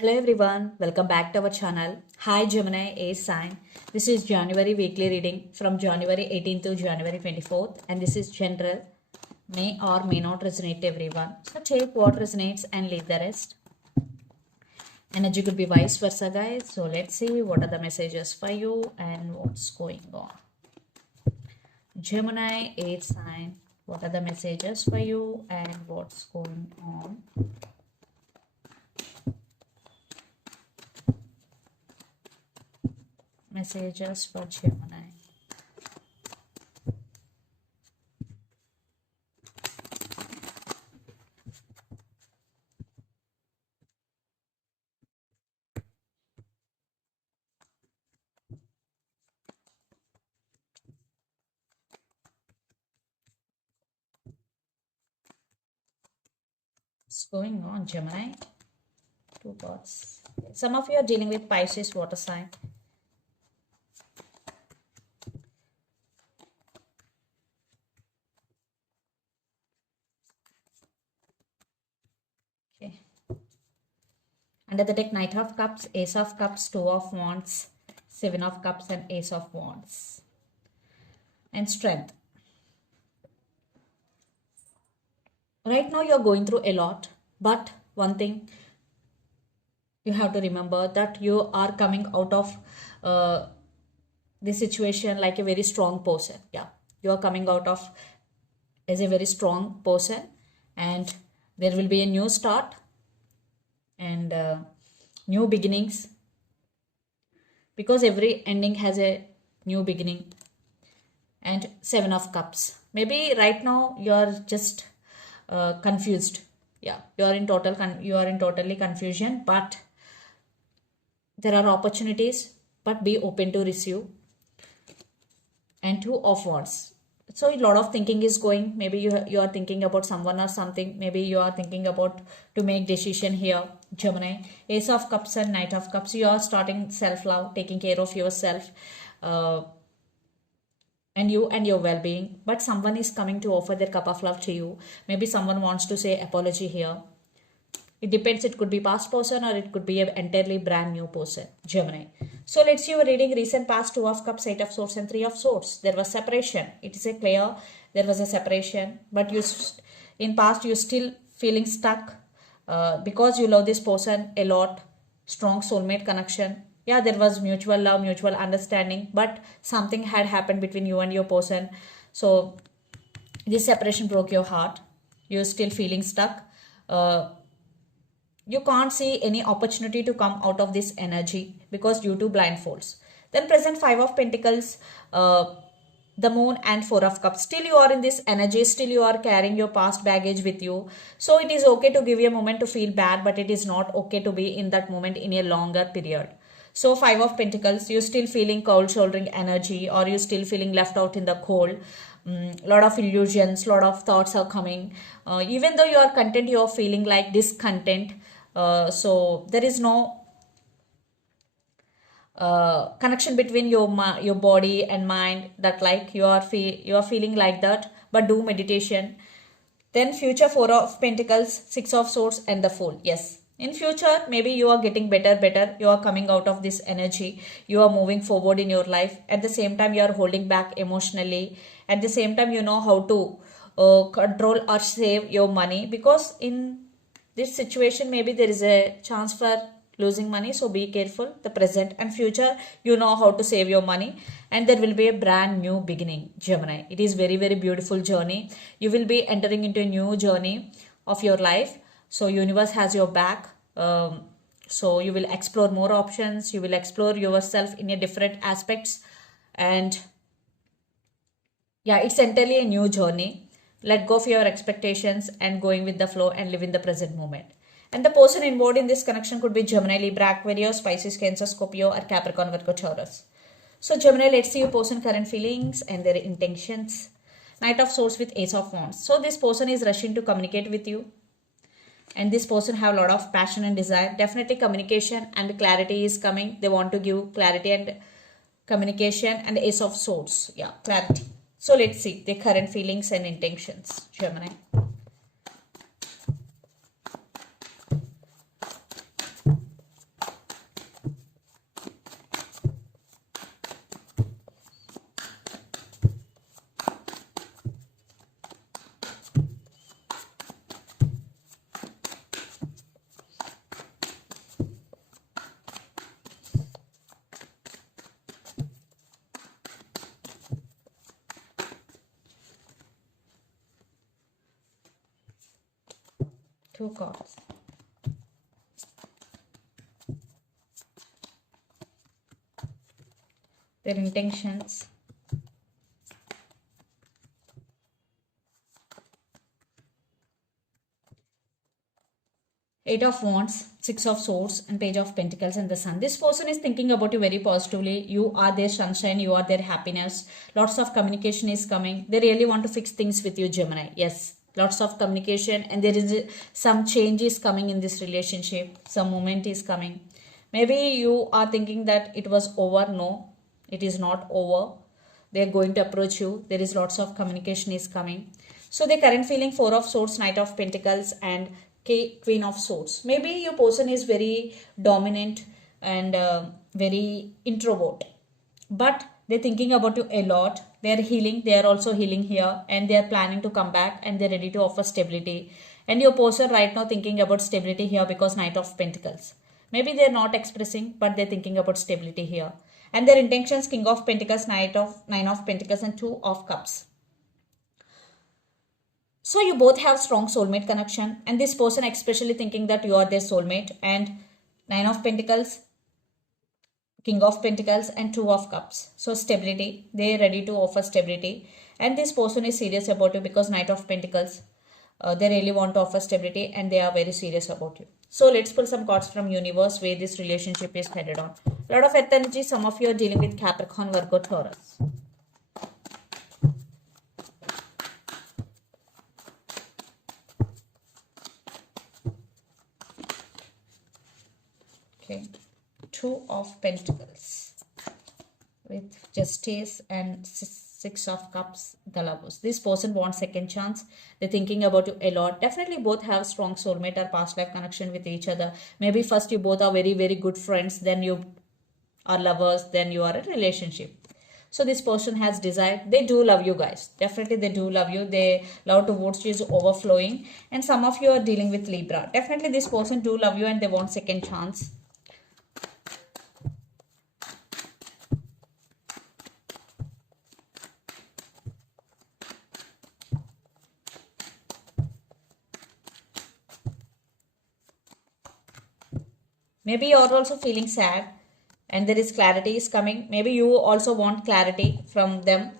Hello everyone, welcome back to our channel. Hi Gemini A sign. This is January weekly reading from January 18th to January 24th, and this is general. May or may not resonate to everyone. So take what resonates and leave the rest. Energy could be vice versa, guys. So let's see what are the messages for you and what's going on. Gemini 8 sign. What are the messages for you and what's going on? Messages for Gemini. What's going on, Gemini? Two cards. Some of you are dealing with Pisces water sign. Okay. Under the deck, Knight of Cups, Ace of Cups, Two of Wands, Seven of Cups, and Ace of Wands. And Strength. Right now, you're going through a lot, but one thing you have to remember that you are coming out of this situation like a very strong person. Yeah, you are coming out of as a very strong person, and there will be a new start and new beginnings, because every ending has a new beginning. And Seven of Cups. Maybe right now you are just confused. Yeah, you are in totally confusion, but there are opportunities, but be open to receive. And Two of Wands. So a lot of thinking is going. Maybe you are thinking about someone or something. Maybe you are thinking about to make decision here, Gemini. Ace of Cups and Knight of Cups. You are starting self-love, taking care of yourself, and you and your well-being. But someone is coming to offer their cup of love to you. Maybe someone wants to say apology here. It depends. It could be past person or it could be an entirely brand new person, Gemini. So let's see your reading. Recent past, Two of Cups, Eight of Swords, and Three of Swords. There was separation. It is a clear there was a separation, but in past you still feeling stuck because you love this person a lot. Strong soulmate connection. Yeah, there was mutual love, mutual understanding, but something had happened between you and your person. So this separation broke your heart. You're still feeling stuck. You can't see any opportunity to come out of this energy because due to blindfolds. Then present Five of Pentacles, the Moon, and Four of Cups. Still you are in this energy, still you are carrying your past baggage with you. So it is okay to give you a moment to feel bad, but it is not okay to be in that moment in a longer period. So Five of Pentacles, you're still feeling cold shouldering energy, or you're still feeling left out in the cold. Lot of illusions, lot of thoughts are coming. Even though you are content, you are feeling like discontent. So there is no connection between your body and mind, that like you are feeling like that. But do meditation. Then future, Four of Pentacles, Six of Swords, and the Fool. Yes, in future maybe you are getting better, you are coming out of this energy, you are moving forward in your life. At the same time you are holding back emotionally. At the same time you know how to control or save your money, because in this situation maybe there is a chance for losing money. So be careful. The present and future, you know how to save your money, and there will be a brand new beginning, Gemini. It is very, very beautiful journey. You will be entering into a new journey of your life. So universe has your back. So you will explore more options. You will explore yourself in a different aspects. And yeah, it's entirely a new journey. Let go of your expectations and going with the flow and live in the present moment. And the person involved in this connection could be Gemini, Libra, Aquarius, Pisces, Cancer, Scorpio, or Capricorn, Virgo, Taurus. So Gemini, let's see your person current feelings and their intentions. Knight of Swords with Ace of Wands. So this person is rushing to communicate with you. And this person have a lot of passion and desire. Definitely communication and clarity is coming. They want to give clarity and communication. And Ace of Swords. Yeah, clarity. So let's see the current feelings and intentions, Gemini. 2 cards. Their intentions. Eight of Wands, Six of Swords, and Page of Pentacles and the Sun. This person is thinking about you very positively. You are their sunshine. You are their happiness. Lots of communication is coming. They really want to fix things with you, Gemini. Yes, lots of communication, and there is some change is coming in this relationship. Some moment is coming. Maybe you are thinking that it was over. No, it is not over. They are going to approach you. There is lots of communication is coming. So the current feeling, Four of Swords, Knight of Pentacles, and Queen of Swords. Maybe your person is very dominant and very introvert, but they're thinking about you a lot. They're healing. They are also healing here, and they are planning to come back, and they're ready to offer stability. And your person right now thinking about stability here because Knight of Pentacles. Maybe they're not expressing, but they're thinking about stability here. And their intentions, King of Pentacles, Nine of Pentacles, and Two of Cups. So you both have strong soulmate connection, and this person especially thinking that you are their soulmate. And Nine of Pentacles, King of Pentacles, and Two of Cups. So stability, they are ready to offer stability, and this person is serious about you because Knight of Pentacles, they really want to offer stability, and they are very serious about you. So let's pull some cards from universe where this relationship is headed on. A lot of earth energy. Some of you are dealing with Capricorn, Virgo, Taurus. Okay, Two of Pentacles with Justice and Six of Cups, the Lovers. This person wants second chance. They're thinking about you a lot. Definitely both have strong soulmate or past life connection with each other. Maybe first you both are very, very good friends. Then you are lovers. Then you are in a relationship. So this person has desire. They do love you guys. Definitely they do love you. They love towards you is overflowing. And some of you are dealing with Libra. Definitely this person do love you and they want second chance. Maybe you are also feeling sad and there is clarity is coming. Maybe you also want clarity from them.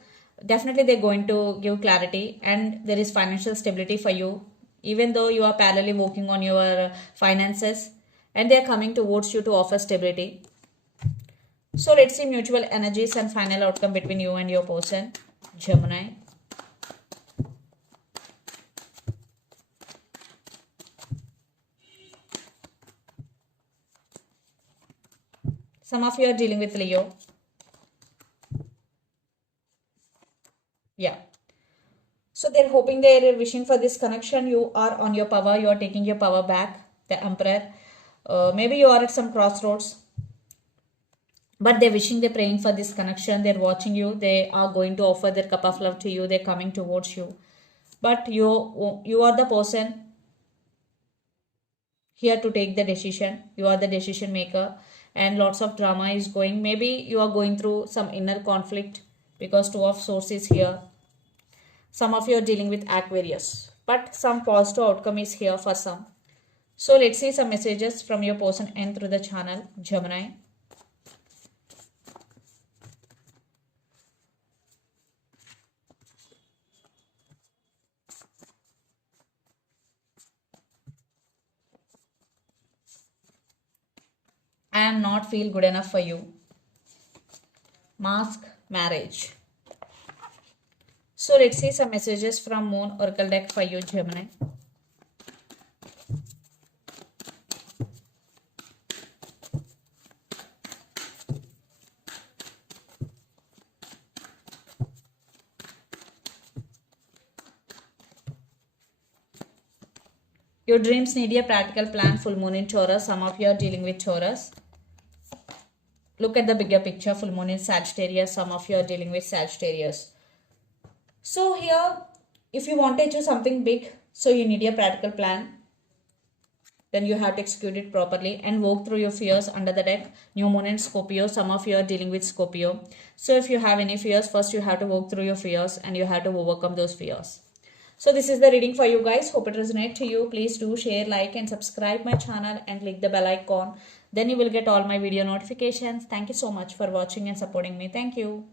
Definitely they're going to give clarity, and there is financial stability for you. Even though you are parallelly working on your finances, and they're coming towards you to offer stability. So let's see mutual energies and final outcome between you and your person, Gemini. Some of you are dealing with Leo. Yeah. So they're hoping, they're wishing for this connection. You are on your power. You are taking your power back. The Emperor. Maybe you are at some crossroads. But they're wishing, they're praying for this connection. They're watching you. They are going to offer their cup of love to you. They're coming towards you. But you are the person here to take the decision. You are the decision maker. And lots of drama is going. Maybe you are going through some inner conflict because Two of Swords is here. Some of you are dealing with Aquarius, but some positive outcome is here for some. So let's see some messages from your person and through the channel, Gemini. I am not feel good enough for you. Mask, marriage. So let's see some messages from Moon Oracle deck for you, Gemini. Your dreams need a practical plan. Full moon in Taurus. Some of you are dealing with Taurus. Look at the bigger picture. Full moon in Sagittarius. Some of you are dealing with Sagittarius. So here, if you want to do something big, so you need a practical plan. Then you have to execute it properly and work through your fears under the deck. New moon in Scorpio. Some of you are dealing with Scorpio. So if you have any fears, first you have to work through your fears and you have to overcome those fears. So this is the reading for you guys. Hope it resonates to you. Please do share, like and subscribe my channel and click the bell icon. Then you will get all my video notifications. Thank you so much for watching and supporting me. Thank you.